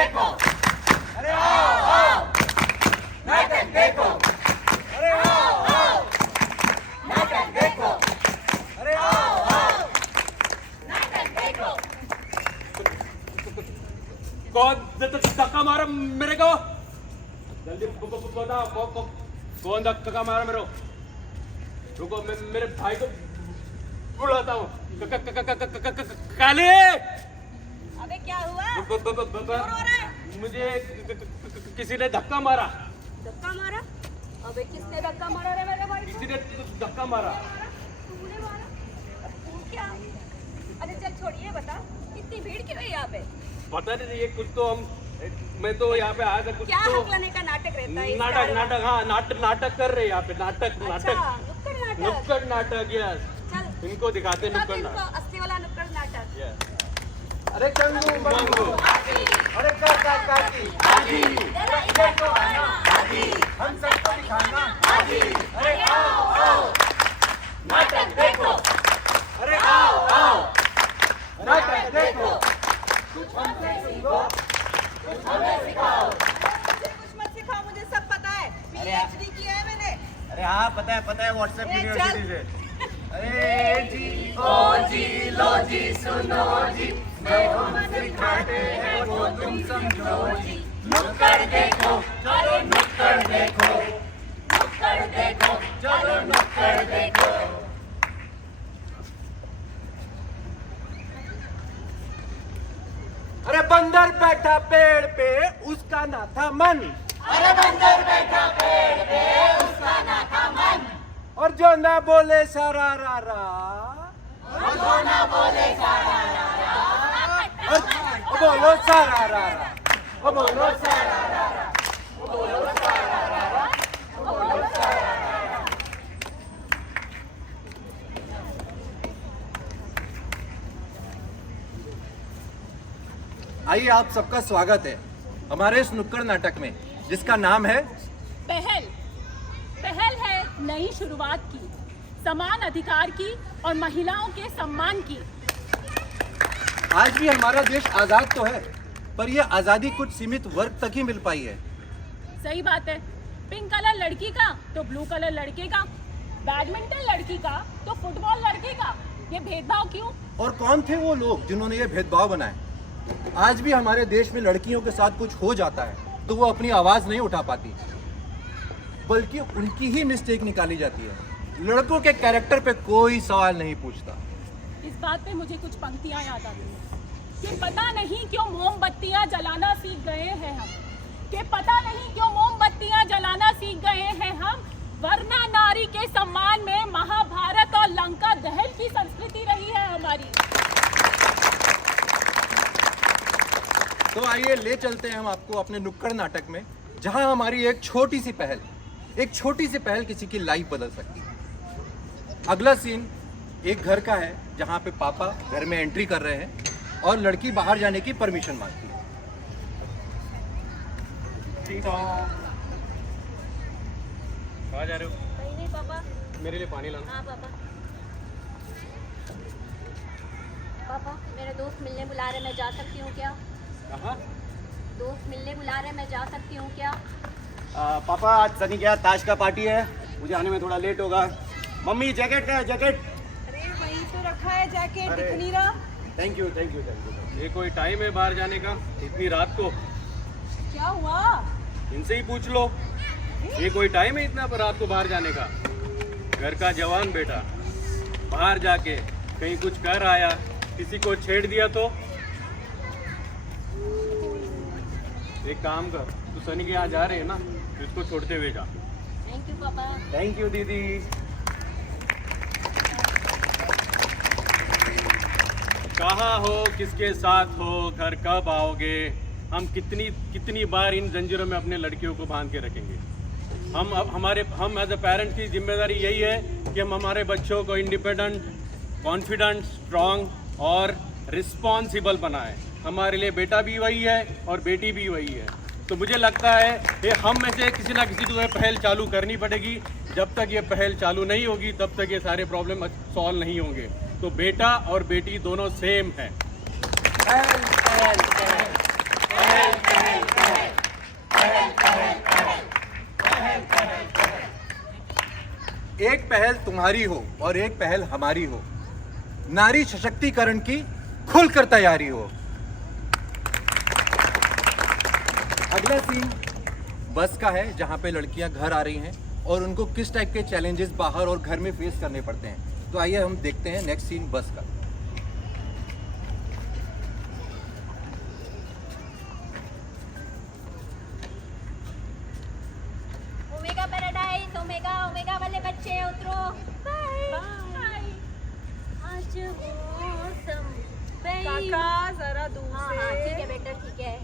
देखो, अरे आओ आओ, नाटक देखो, अरे आओ आओ, नाटक देखो, अरे आओ आओ, नाटक देखो। कौन धक्का मारा मेरे को? जल्दी बताओ कौन धक्का मारा मेरे को? रुको मैं मेरे भाई को बुलाता हूँ। काले अबे क्या हुआ? क्यों रो रहा है? मुझे किसी ने धक्का मारा। धक्का मारा? अबे किसने धक्का मारा रे मेरे भाई को? किसी ने धक्का मारा। तूने मारा? तू क्या? अरे चल छोड़िए, बता इतनी भीड़ क्यों है यहाँ पे? पता नहीं ये कुछ तो मैं तो यहाँ पे आया था कुछ क्या तो हकलाने का नाटक रहता है? नाटक हाँ नाटक कर रहे हैं यहाँ पे अच्छा, नुक्कड़ नाटक। नुक्कड़ नाटक यस। चल इनको दिखाते हैं तब नुक्कड़ इनको नाटक। असली वाला नुक्कड़ नाटक। यस। अरे चंगू मंगू, अरे काका काकी, जरा इधर को आना। हम सबको दिखाना, अरे आओ आओ, नाटक देखो, अरे आओ आओ, नाटक देखो, कुछ हमसे सीखो, कुछ हमें सिखाओ। मुझे कुछ मत सिखाओ, मुझे सब पता है। PhD किया है मैंने। अरे हाँ पता है व्हाट्सएप ए, यूनिवर्सिटी चल। से। अरे जी ओ जी लो जी सुनो जी, जो हम सिखाते हैं वो तुम समझो जी। नुक्कड़ देखो, चलो नुक्कड़ देखो, नुक्कड़ देखो, चलो नुक्कड़ देखो। अरे बंदर बैठा पेड़ पे उसका ना था मन, अरे बंदर बैठा पेड़ पे उसका ना था मन, और जो ना बोले सारा रा रा, और जो ना बोले सारा रा रा, और बोलो सारा रा रा, और बोलो सारा रा रा, बोलो सारा रा रा, बोलो सारा रा रा। आइए आप सबका स्वागत है हमारे इस नुक्कड़ नाटक में जिसका नाम है पहल है नई शुरुआत की, समान अधिकार की और महिलाओं के सम्मान की। आज भी हमारा देश आजाद तो है पर यह आजादी कुछ सीमित वर्ग तक ही मिल पाई है। सही बात है। पिंक कलर लड़की का तो ब्लू कलर लड़के का, बैडमिंटन लड़की का तो फुटबॉल लड़के का। ये भेदभाव क्यों? और कौन थे वो लोग जिन्होंने ये भेदभाव बनाए? आज भी हमारे देश में लड़कियों के साथ कुछ हो जाता है तो वो अपनी आवाज नहीं उठा पाती, बल्कि उनकी ही मिस्टेक निकाली जाती है। लड़कों के कैरेक्टर पे कोई सवाल नहीं पूछता। इस बात पे मुझे कुछ पंक्तियां याद आती हैं कि पता नहीं क्यों मोमबत्तियां जलाना सीख गए हैं हम, कि पता नहीं क्यों मोमबत्तियां जलाना सीख गए हैं हम, वरना नारी के सम्मान में महाभारत और लंका दहन की संस्कृति रही है हमारी। तो आइए ले चलते हैं हम आपको अपने नुक्कड़ नाटक में, जहां हमारी एक छोटी सी पहल किसी की लाइफ बदल सकती है। अगला सीन एक घर का है जहां पे पापा घर में एंट्री कर रहे हैं और लड़की बाहर जाने की परमिशन मांगती है। कहाँ जा रहे हो? कहीं नहीं पापा। मेरे लिए पानी लाना। हाँ पापा। पापा मेरे दोस्त मिलने बुला रहे, मैं जा सकती हूँ क्या? कहाँ? दोस्त मिलने बुला रहे, मैं जा सकती हूँ क्या? पापा आज सनी के यहाँ ताश का पार्टी है, मुझे आने में थोड़ा लेट होगा। मम्मी जैकेट का है, जैकेट। अरे वहीं तो रखा है जैकेट, अरे। दिख नहीं रहा। Thank you thank you thank you. ये कोई टाइम है बाहर जाने का इतनी रात को? क्या हुआ? इनसे ही पूछ लो, ये कोई टाइम है इतना रात को बाहर जाने का? घर का जवान बेटा बाहर जाके कहीं कुछ कर आया, किसी को छेड़ दिया तो? एक काम कर, तू सनी के यहाँ जा रहे है ना, तो इसको छोड़ते हुए जा। थैंक यू पापा। थैंक यू दीदी। कहाँ हो, किसके साथ हो, घर कब आओगे? हम कितनी बार इन जंजीरों में अपने लड़कियों को बांध के रखेंगे? हम एज अ पेरेंट की जिम्मेदारी यही है कि हम हमारे बच्चों को इंडिपेंडेंट, कॉन्फिडेंट, स्ट्रांग और रिस्पॉन्सिबल बनाएं। हमारे लिए बेटा भी वही है और बेटी भी वही है। तो मुझे लगता है कि हम में से किसी ना किसी को पहल चालू करनी पड़ेगी। जब तक ये पहल चालू नहीं होगी तब तक ये सारे प्रॉब्लम सॉल्व नहीं होंगे। तो बेटा और बेटी दोनों सेम हैं। पहल तुम्हारी हो और एक पहल हमारी हो, नारी सशक्तिकरण की खुलकर तैयारी हो। अगला सीन बस का है, जहां पे लड़कियां घर आ रही हैं और उनको किस टाइप के चैलेंजेस बाहर और घर में फेस करने पड़ते हैं। तो आइए हम देखते हैं नेक्स्ट सीन बस का। ओमेगा पैराडाइज, ओमेगा ओमेगा वाले बच्चे उतरो। बाय। आज मौसम काका जरा दूर हाँ से। हाँ ठीक है बेटा, ठीक है।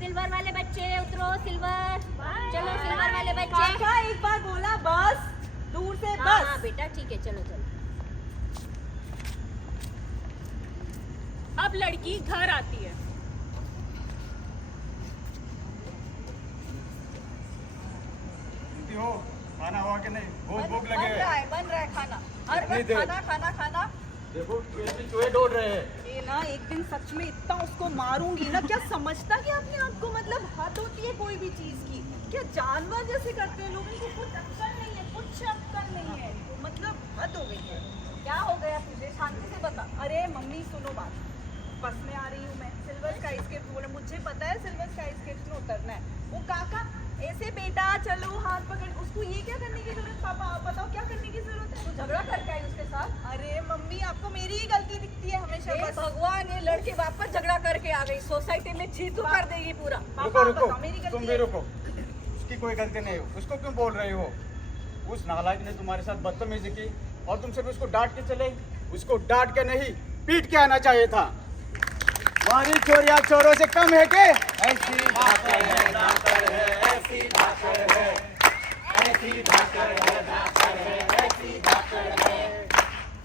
सिल्वर वाले बच्चे उतरो, सिल्वर। चलो सिल्वर वाले बच्चे। काका एक बार बोला बस, दूर से हाँ बस। हाँ बेटा ठीक है, चलो चलो। अब लड़की घर आती है। हो खाना हुआ कि नहीं? भूख भूख बन लगे रहा है, बन रहा है खाना। और कितनी देर? खाना खाना खाना। देखो चूहे दौड़ रहे हैं। ये ना एक दिन सच में इतना उसको मारूंगी ना, क्या समझता कि अपने आप को, मतलब हद होती है कोई भी चीज की। क्या जानवर जैसे करते हैं लोग, इनको कुछ अक्ल नहीं है, कुछ अक्ल नहीं है, मतलब हद हो गई है। क्या हो गया तुझे, शांति से बता। अरे मम्मी सुनो बात, बस में आ रही हूँ मैं, सिल्वर स्काई स्केप बोले, मुझे पता है सिल्वर स्काई स्केप में उतरना है। वो काका ऐसे बेटा चलो हाथ पकड़, उसको ये क्या करने की जरूरत, पापा आप बताओ क्या करने की जरूरत है? तू झगड़ा करके आई उसके साथ? अरे मम्मी आपको मेरी ही गलती दिखती है हमेशा। हे बस भगवान, ये लड़के बाप पर झगड़ा करके आ गई, सोसाइटी में छीतू कर देगी पूरा। रुको पापा रुको, बताओ मेरी गलती तुम भी है? रुको। उसकी कोई गलती नहीं हो, उसको क्यों बोल रही हो? उस नालायक ने तुम्हारे साथ बदतमीजी की और तुम सिर्फ उसको डांट के चले। उसको डांट के नहीं, पीट के आना चाहिए था। हमारी चोरिया चोरों से कम है के? ऐसी धाकड़ है, धाकड़ है, ऐसी धाकड़ है, ऐसी धाकड़ है, धाकड़ है, ऐसी धाकड़ है,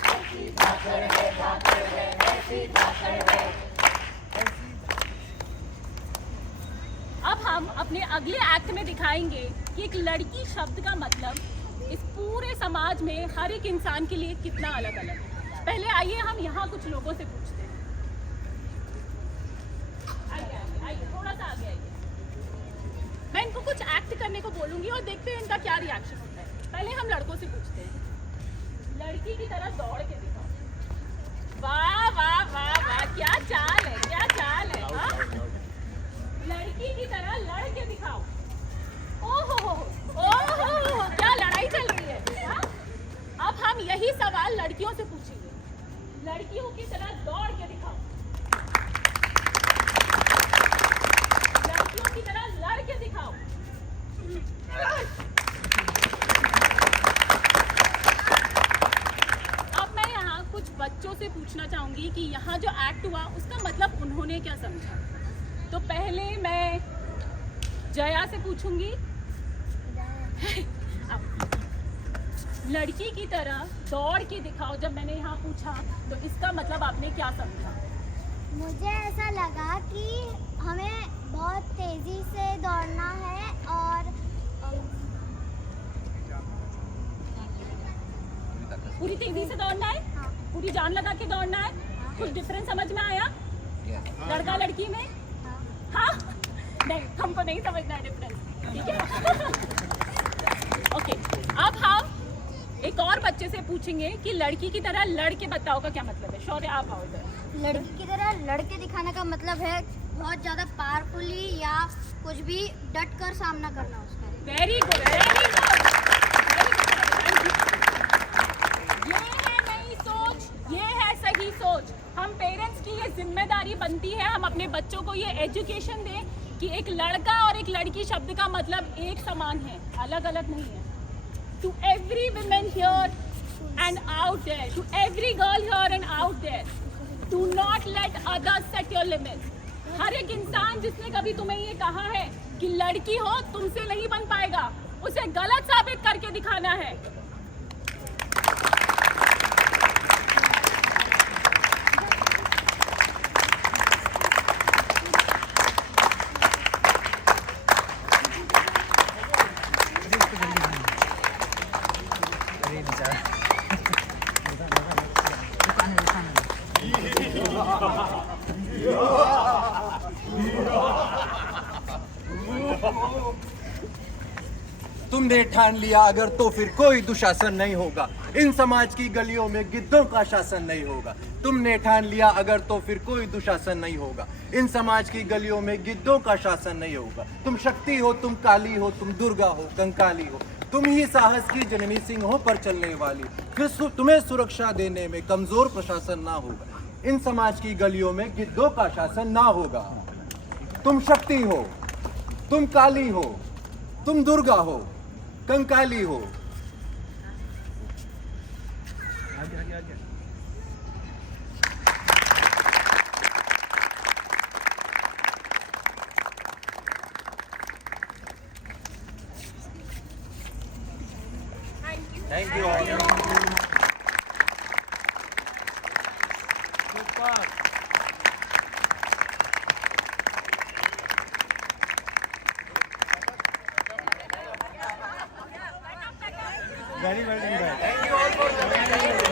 ऐसी धाकड़ है, धाकड़ है, ऐसी धाकड़ है। अब हम अपने अगले एक्ट में दिखाएंगे कि एक लड़की शब्द का मतलब इस पूरे समाज में हर एक इंसान के लिए कितना अलग अलग है। पहले आइए हम यहाँ कुछ लोगों से पूछते हैं। आइए आइए आइए, थोड़ा सा आगे आइए। मैं इनको कुछ एक्ट करने को बोलूंगी और देखते हैं इनका क्या रिएक्शन होता है। पहले हम लड़कों से पूछते हैं, लड़की की तरह दौड़ के दिखाओ। वाह वाह वाह वाह, क्या चाल है, क्या चाल है। हाँ? लड़की की तरह लड़ के दिखाओ। ओहो क्या लड़ाई चल रही है। हाँ? अब हम यही सवाल लड़कियों से पूछेंगे, लड़कियों की तरह दौड़ के दिखाओ, लड़कियों की तरह लड़ के दिखाओ। अब मैं यहाँ कुछ बच्चों से पूछना चाहूंगी कि यहाँ जो एक्ट हुआ उसका मतलब उन्होंने क्या समझा। तो पहले मैं जया से पूछूंगी, लड़की की तरह दौड़ के दिखाओ जब मैंने यहाँ पूछा तो इसका मतलब आपने क्या समझा? मुझे ऐसा लगा कि हमें बहुत तेज़ी से दौड़ना है और पूरी तेजी से दौड़ना है, हाँ। पूरी जान लगा के दौड़ना है। कुछ डिफरेंस समझ में आया लड़का लड़की में? हाँ नहीं, हमको नहीं समझना है डिफरेंस, ठीक है। ओके, अब हम एक और बच्चे से पूछेंगे कि लड़की की तरह लड़ के बताओ का क्या मतलब है। शौर्य आप आओ इधर। लड़की की तरह लड़के दिखाने का मतलब है बहुत ज़्यादा पावरफुली या कुछ भी डट कर सामना करना उसका। Very good, very good. ये है नई सोच, ये है सही सोच। हम पेरेंट्स की ये जिम्मेदारी बनती है, हम अपने बच्चों को ये एजुकेशन दें कि एक लड़का और एक लड़की शब्द का मतलब एक समान है, अलग अलग नहीं है। To every woman here and out there, to every girl here and out there, do not let others set your limits. हर एक इंसान जिसने कभी तुम्हें ये कहा है कि लड़की हो तुमसे नहीं बन पाएगा, उसे गलत साबित करके दिखाना है। तुम तुमने ठान लिया अगर तो फिर कोई दुशासन नहीं होगा, इन समाज की गलियों में गिद्धों का शासन नहीं होगा। तुमने ठान लिया अगर तो फिर कोई दुशासन नहीं होगा, इन समाज की गलियों में गिद्धों का शासन नहीं होगा। तुम शक्ति हो, तुम काली हो, तुम दुर्गा हो, कंकाली हो, तुम ही साहस की जननी सिंहों पर चलने वाली, फिर तुम्हें सुरक्षा देने में कमजोर प्रशासन ना होगा। इन समाज की गलियों में गिद्धों का शासन ना होगा। तुम शक्ति हो, तुम काली हो, तुम दुर्गा हो, कंकाली हो। Thank you all. Very well done. Thank you all for joining.